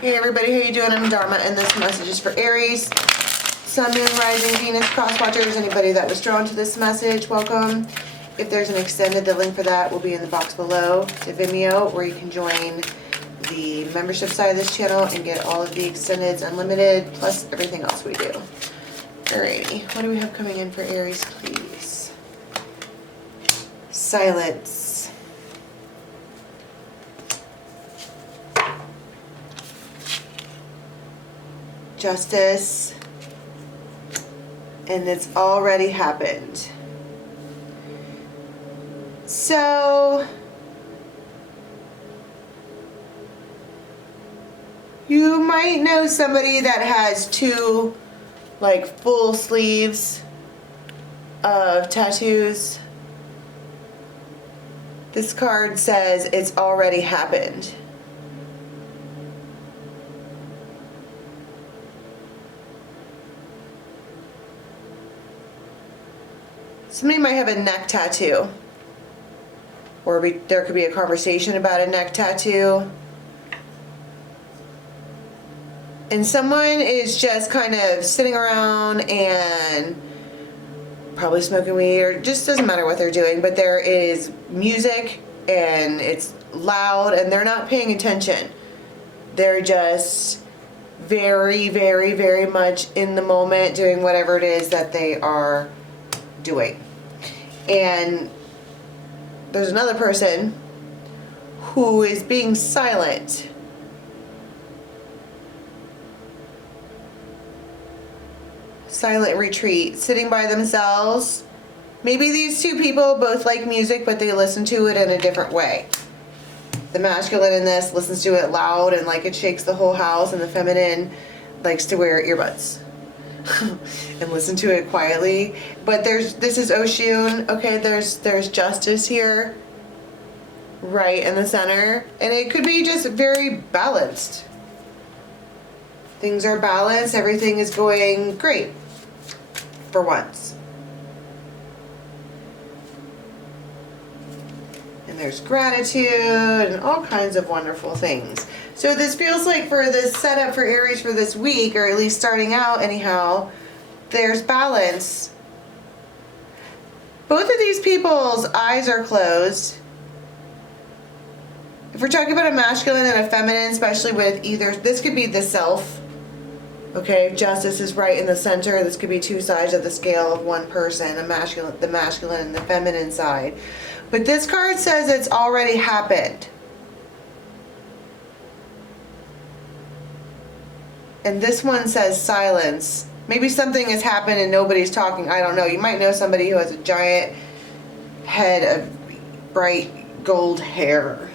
Hey everybody, how you doing? I'm Dharma, and this message is for Aries, Sun, Moon, Rising, Venus, Crosswatchers. Anybody that was drawn to this message, welcome. If there's an extended, the link for that will be in the box below to Vimeo, where you can join the membership side of this channel and get all of the extendeds unlimited, plus everything else we do. Alrighty, what do we have coming in for Aries, please? Silence. Justice, and it's already happened. So you might know somebody that has two like full sleeves of tattoos. This card says it's already happened. Somebody might have a neck tattoo, or there could be a conversation about a neck tattoo. And someone is just kind of sitting around and probably smoking weed, or just doesn't matter what they're doing, but there is music and it's loud and they're not paying attention. They're just very, very, very much in the moment doing whatever it is that they are doing. And there's another person who is being silent. Silent retreat, sitting by themselves. Maybe these two people both like music, but they listen to it in a different way. The masculine in this listens to it loud and like it shakes the whole house, and the feminine likes to wear earbuds and listen to it quietly. But this is Oshun. Okay, there's justice here, right in the center, and it could be just very balanced. Things are balanced. Everything is going great for once. And there's gratitude and all kinds of wonderful things. So this feels like for this setup for Aries for this week, or at least starting out anyhow, there's balance. Both of these people's eyes are closed. If we're talking about a masculine and a feminine, especially with either, this could be the self. Okay, if justice is right in the center, this could be two sides of the scale of one person, the masculine and the feminine side. But this card says it's already happened. And this one says silence. Maybe something has happened and nobody's talking. I don't know. You might know somebody who has a giant head of bright gold hair.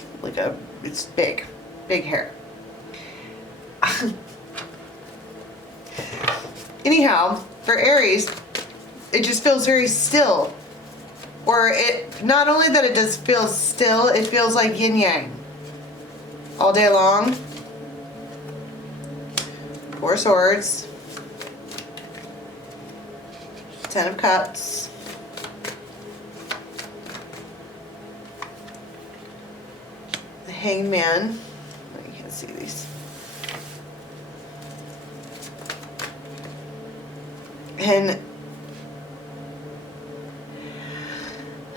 It's big. Big hair. Anyhow, for Aries, it just feels very still. Or it, not only that it does feel still, it feels like yin yang all day long. Four Swords, Ten of Cups, the Hanged Man. Oh, you can't see these. And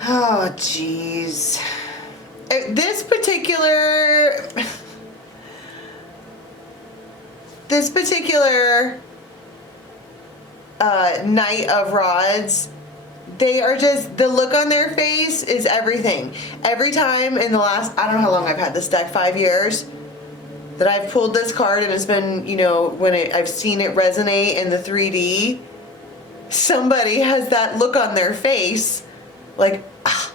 oh geez, this particular Knight of Rods, they are just, the look on their face is everything. Every time in the last, I don't know how long I've had this deck, 5 years, that I've pulled this card and it's been, you know, when I've seen it resonate in the 3D, somebody has that look on their face, like, ah.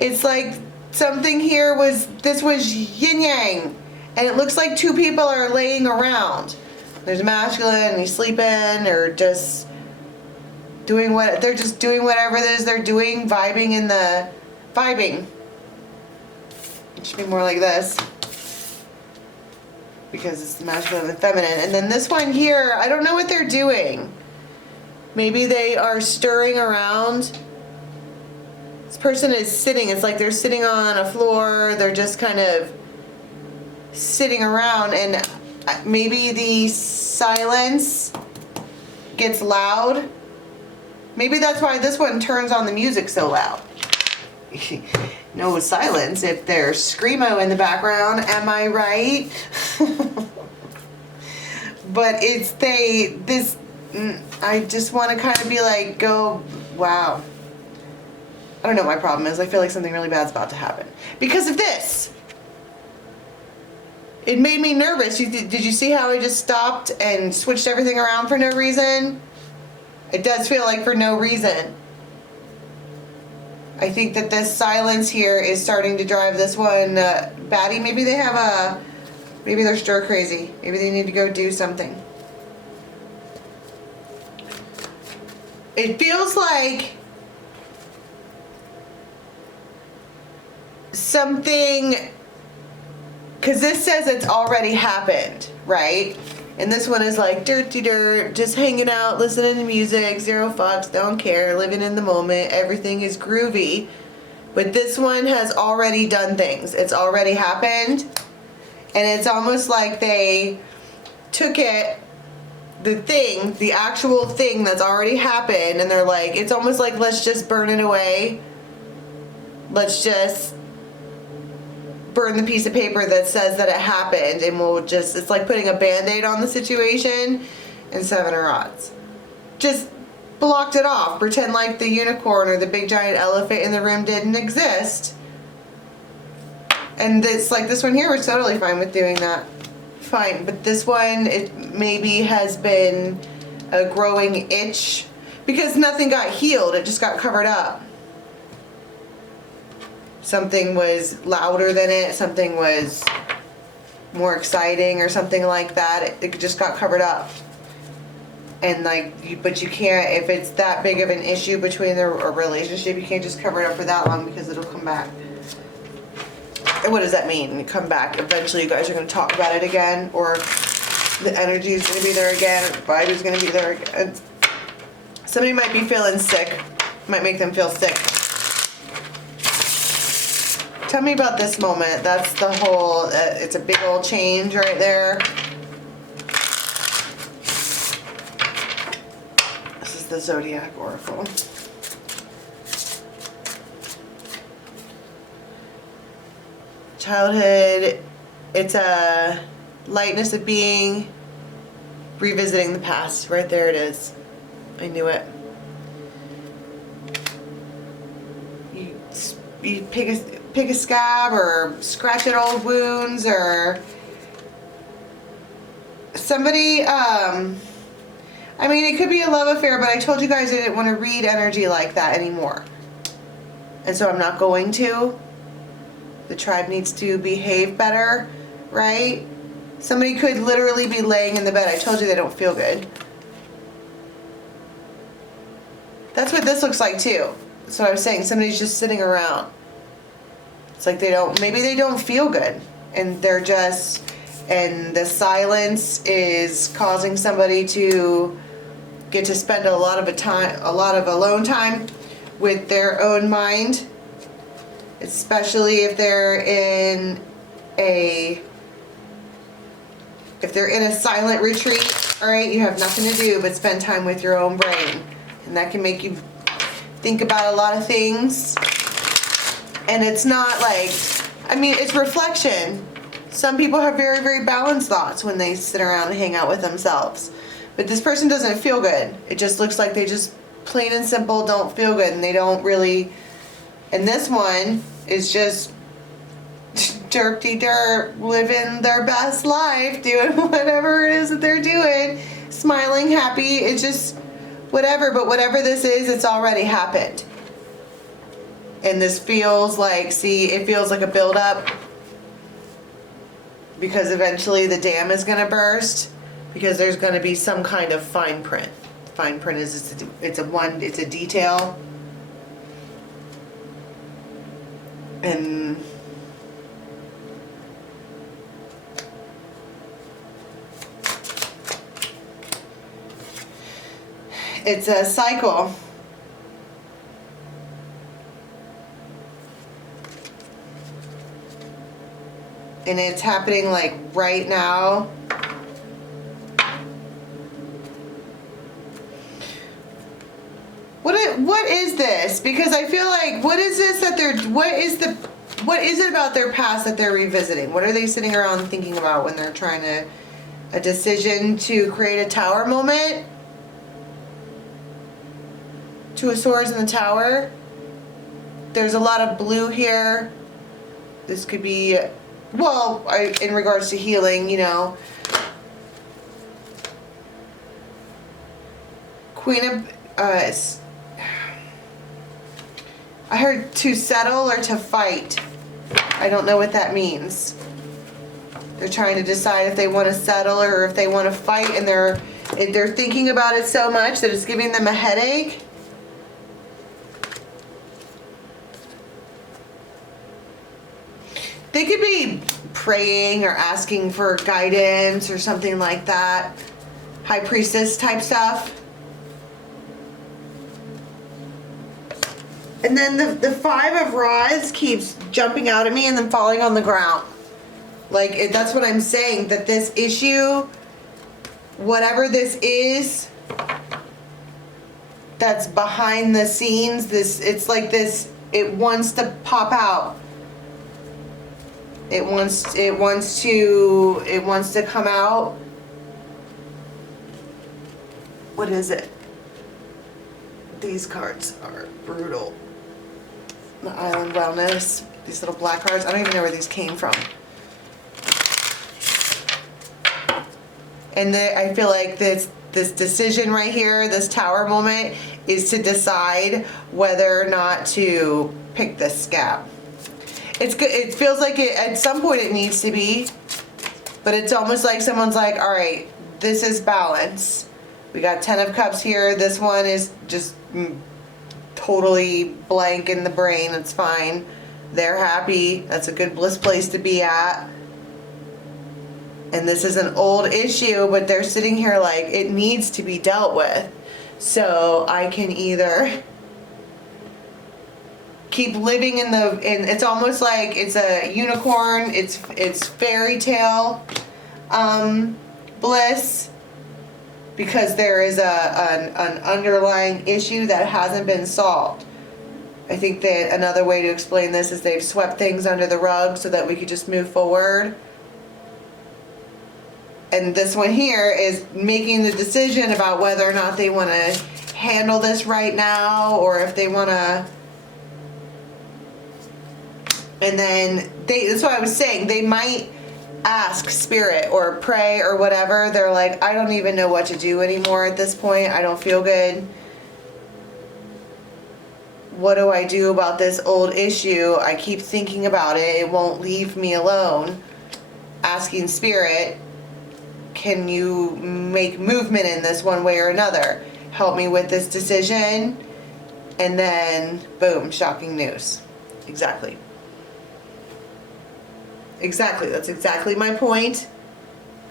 It's like something here was, this was yin yang, and it looks like two people are laying around. There's a masculine and he's sleeping, or just doing what, they're just doing whatever it is they're doing, vibing. It should be more like this, because it's the masculine and the feminine. And then this one here, I don't know what they're doing. Maybe they are stirring around. This person is sitting, it's like they're sitting on a floor, they're just kind of sitting around, and maybe the silence gets loud. Maybe that's why this one turns on the music so loud. No silence if there's screamo in the background, am I right? But I just want to kind of be like, go, wow. I don't know what my problem is. I feel like something really bad's about to happen. Because of this. It made me nervous. Did you see how I just stopped and switched everything around for no reason? It does feel like for no reason. I think that this silence here is starting to drive this one batty. Maybe maybe they're stir crazy. Maybe they need to go do something. It feels like something, because this says it's already happened, right? And this one is like dirty dirt, just hanging out, listening to music, zero fucks, don't care, living in the moment, everything is groovy. But this one has already done things. It's already happened. And it's almost like they took it, the actual thing that's already happened, and they're like, it's almost like, let's just burn it away. Let's just burn the piece of paper that says that it happened, and it's like putting a band-aid on the situation. And 7 of Rods. Just blocked it off. Pretend like the unicorn or the big giant elephant in the room didn't exist. And it's like this one here was totally fine with doing that. Fine. But this one, it maybe has been a growing itch because nothing got healed. It just got covered up. Something was louder than it. Something was more exciting or something like that. It just got covered up. And but you can't, if it's that big of an issue between a relationship, you can't just cover it up for that long because it'll come back. And what does that mean? Come back. Eventually you guys are going to talk about it again, or the energy is going to be there again, or the vibe is going to be there again. Somebody might be feeling sick. Might make them feel sick. Tell me about this moment. That's the whole, it's a big old change right there. This is the Zodiac Oracle. Childhood, it's a lightness of being, revisiting the past. Right there it is. I knew it. You pick a scab or scratch at old wounds, or somebody, I mean, it could be a love affair, but I told you guys I didn't want to read energy like that anymore. And so I'm not going to. The tribe needs to behave better, right? Somebody could literally be laying in the bed. I told you they don't feel good. That's what this looks like too. That's what I was saying. Somebody's just sitting around. It's like maybe they don't feel good. And they're just, and the silence is causing somebody to get to spend a lot of alone time with their own mind. Especially if they're in a silent retreat, all right? You have nothing to do but spend time with your own brain. And that can make you think about a lot of things. And it's not like, I mean, it's reflection. Some people have very, very balanced thoughts when they sit around and hang out with themselves. But this person doesn't feel good. It just looks like they just plain and simple don't feel good, and they don't really. And this one is just dirty dirt, living their best life, doing whatever it is that they're doing, smiling, happy. It's just whatever. But whatever this is, it's already happened. And this feels like, see, it feels like a buildup, because eventually the dam is going to burst, because there's going to be some kind of fine print. Fine print is it's a detail. And it's a cycle. And it's happening like right now. What is this? Because I feel like, what is this that they're, what is it about their past that they're revisiting? What are they sitting around thinking about when they're trying to, a decision to create a tower moment? Two of Swords in the Tower. There's a lot of blue here. This could be, well, in regards to healing, you know. Queen of, I heard to settle or to fight. I don't know what that means. They're trying to decide if they want to settle or if they want to fight, and they're thinking about it so much that it's giving them a headache. They could be praying or asking for guidance or something like that. High priestess type stuff. And then the Five of Rods keeps jumping out at me and then falling on the ground. Like, that's what I'm saying, that this issue, whatever this is, that's behind the scenes, it's like this, it wants to pop out. It wants to come out. What is it? These cards are brutal. The Island Wellness. These little black cards. I don't even know where these came from. And I feel like this decision right here, this tower moment, is to decide whether or not to pick this scab. It's good. It feels like it at some point it needs to be, but it's almost like someone's like, all right, this is balance. We got 10 of Cups here. This one is just totally blank in the brain. It's fine. They're happy. That's a good bliss place to be at. And this is an old issue, but they're sitting here like it needs to be dealt with. So I can either keep living in it's almost like it's a unicorn. It's fairy tale bliss. Because there is an underlying issue that hasn't been solved. I think that another way to explain this is they've swept things under the rug so that we could just move forward. And this one here is making the decision about whether or not they want to handle this right now, or if they want to. And then that's what I was saying. They might ask spirit or pray or whatever. They're like, I don't even know what to do anymore at this point. I don't feel good. What do I do about this old issue? I keep thinking about it. It won't leave me alone. Asking spirit, can you make movement in this one way or another? Help me with this decision. And then boom, shocking news. Exactly. Exactly, that's exactly my point.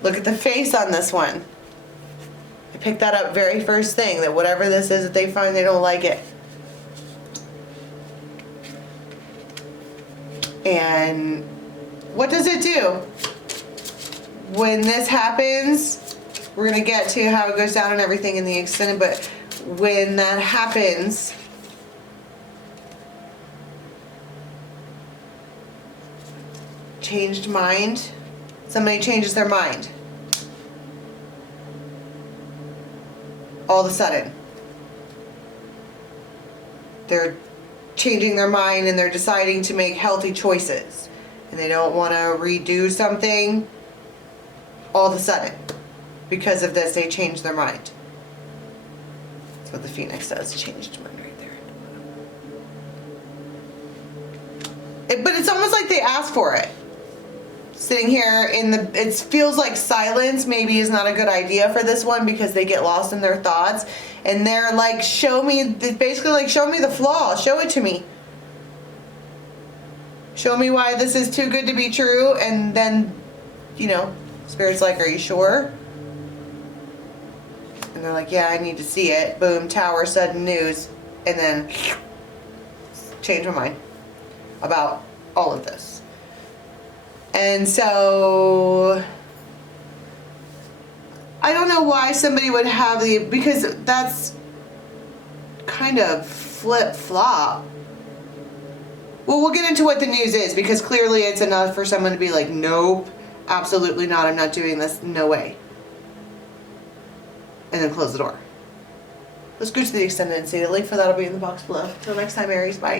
Look at the face on this one. I picked that up very first thing, that whatever this is that they find, they don't like it. And what does it do? When this happens, we're going to get to how it goes down and everything in the extended, but when that happens, changed mind. Somebody changes their mind. All of a sudden. They're changing their mind and they're deciding to make healthy choices. And they don't want to redo something. All of a sudden. Because of this, they change their mind. That's what the Phoenix does. Changed mind right there. But it's almost like they asked for it. Sitting here it feels like silence maybe is not a good idea for this one, because they get lost in their thoughts and they're like, basically like, show me the flaw, show it to me. Show me why this is too good to be true. And then, you know, Spirit's like, are you sure? And they're like, yeah, I need to see it. Boom, tower, sudden news. And then change my mind about all of this. And so I don't know why somebody would have because that's kind of flip-flop. Well, we'll get into what the news is, because clearly it's enough for someone to be like, nope, absolutely not, I'm not doing this, no way. And then close the door. Let's go to the extended and see. The link for that will be in the box below. Till next time, Aries, bye.